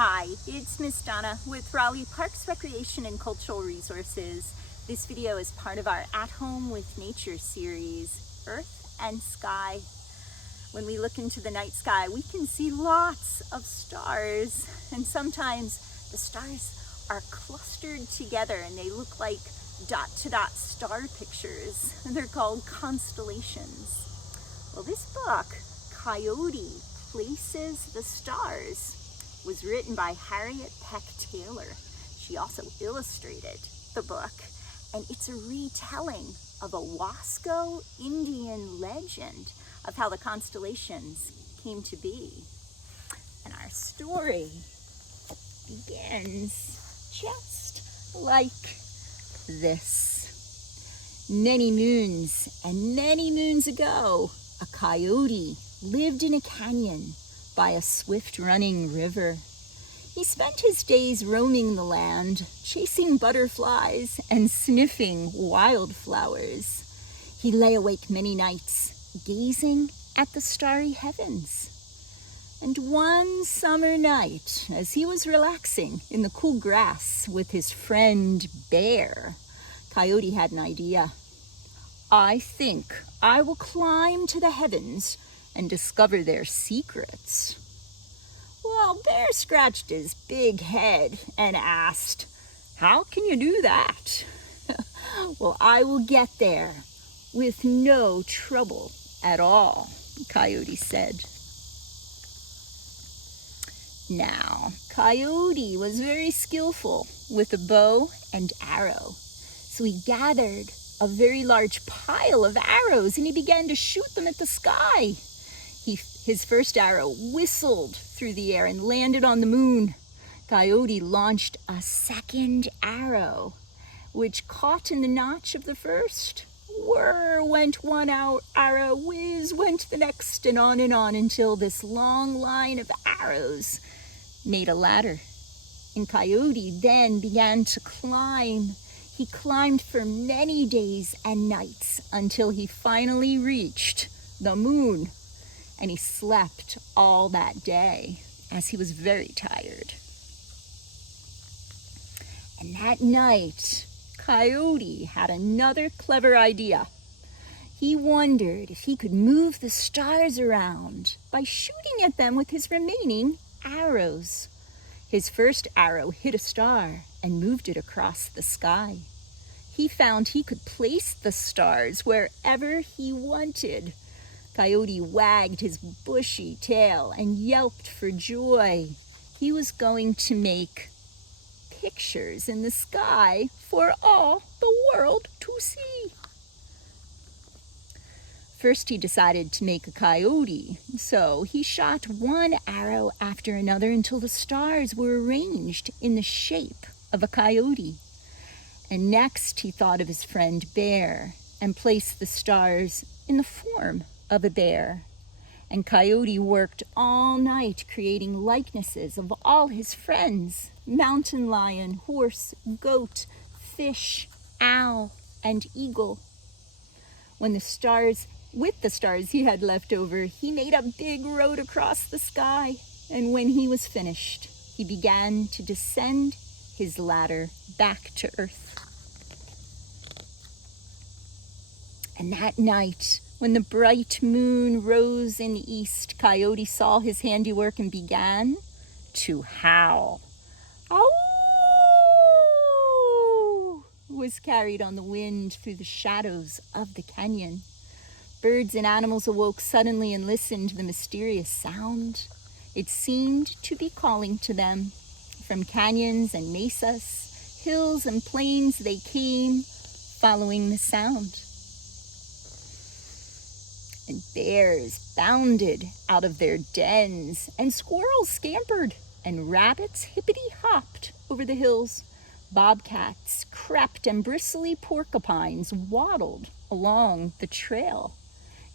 Hi, it's Miss Donna with Raleigh Parks Recreation and Cultural Resources. This video is part of our At Home with Nature series, Earth and Sky. When we look into the night sky, we can see lots of stars, and sometimes the stars are clustered together and they look like dot-to-dot star pictures, and they're called constellations. Well, this book, Coyote Places the Stars, was written by Harriet Peck Taylor. She also illustrated the book, and it's a retelling of a Wasco Indian legend of how the constellations came to be. And our story begins just like this. Many moons and many moons ago, a coyote lived in a canyon by a swift-running river. He spent his days roaming the land, chasing butterflies and sniffing wildflowers. He lay awake many nights, gazing at the starry heavens. And one summer night, as he was relaxing in the cool grass with his friend Bear, Coyote had an idea. "I think I will climb to the heavens and discover their secrets." Well, Bear scratched his big head and asked, "How can you do that?" "Well, I will get there with no trouble at all," Coyote said. Now, Coyote was very skillful with a bow and arrow, so he gathered a very large pile of arrows and he began to shoot them at the sky. His first arrow whistled through the air and landed on the moon. Coyote launched a second arrow, which caught in the notch of the first. Whir went one arrow, whiz went the next, and on until this long line of arrows made a ladder. And Coyote then began to climb. He climbed for many days and nights until he finally reached the moon. And he slept all that day as he was very tired. And that night, Coyote had another clever idea. He wondered if he could move the stars around by shooting at them with his remaining arrows. His first arrow hit a star and moved it across the sky. He found he could place the stars wherever he wanted. Coyote wagged his bushy tail and yelped for joy. He was going to make pictures in the sky for all the world to see. First, he decided to make a coyote, so he shot one arrow after another until the stars were arranged in the shape of a coyote. And next, he thought of his friend Bear and placed the stars in the form of a bear. And Coyote worked all night creating likenesses of all his friends: mountain lion, horse, goat, fish, owl, and eagle. With the stars he had left over, he made a big road across the sky. And when he was finished, he began to descend his ladder back to earth. And that night, when the bright moon rose in the east, Coyote saw his handiwork and began to howl. "Ow!" was carried on the wind through the shadows of the canyon. Birds and animals awoke suddenly and listened to the mysterious sound. It seemed to be calling to them. From canyons and mesas, hills and plains they came, following the sound. And bears bounded out of their dens, and squirrels scampered, and rabbits hippity-hopped over the hills. Bobcats crept, and bristly porcupines waddled along the trail.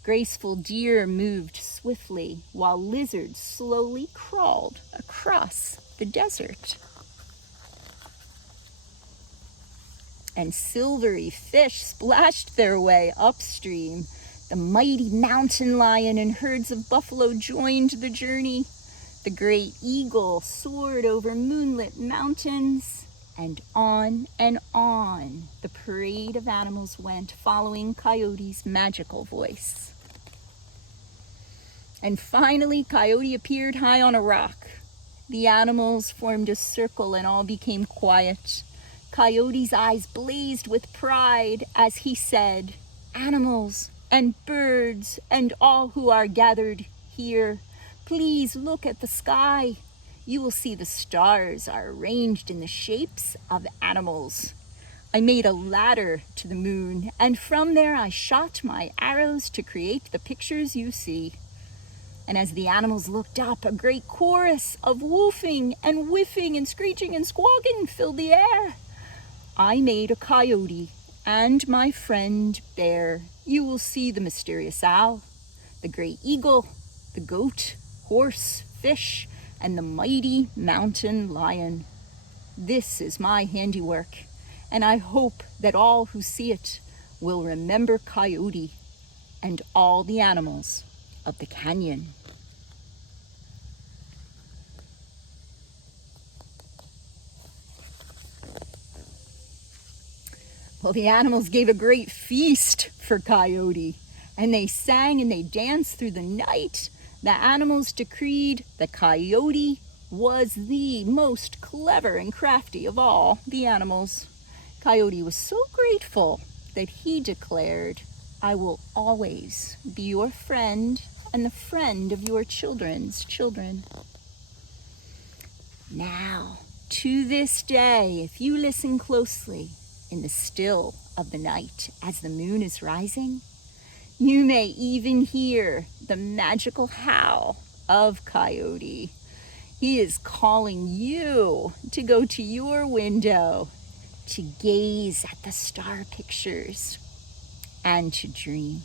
Graceful deer moved swiftly, while lizards slowly crawled across the desert. And silvery fish splashed their way upstream. The mighty mountain lion and herds of buffalo joined the journey. The great eagle soared over moonlit mountains, and on the parade of animals went, following Coyote's magical voice. And finally, Coyote appeared high on a rock. The animals formed a circle and all became quiet. Coyote's eyes blazed with pride as he said, "Animals and birds and all who are gathered here, please look at the sky. You will see the stars are arranged in the shapes of animals. I made a ladder to the moon, and from there I shot my arrows to create the pictures you see." And as the animals looked up, a great chorus of woofing and whiffing and screeching and squawking filled the air. I made a coyote and my friend bear. You will see the mysterious owl, the great eagle, the goat, horse, fish, and the mighty mountain lion. This is my handiwork, and I hope that all who see it will remember Coyote and all the animals of the canyon. Well, the animals gave a great feast for Coyote, and they sang and they danced through the night. The animals decreed that Coyote was the most clever and crafty of all the animals. Coyote was so grateful that he declared, "I will always be your friend and the friend of your children's children." Now, to this day, if you listen closely in the still of the night as the moon is rising, you may even hear the magical howl of Coyote. He is calling you to go to your window to gaze at the star pictures and to dream.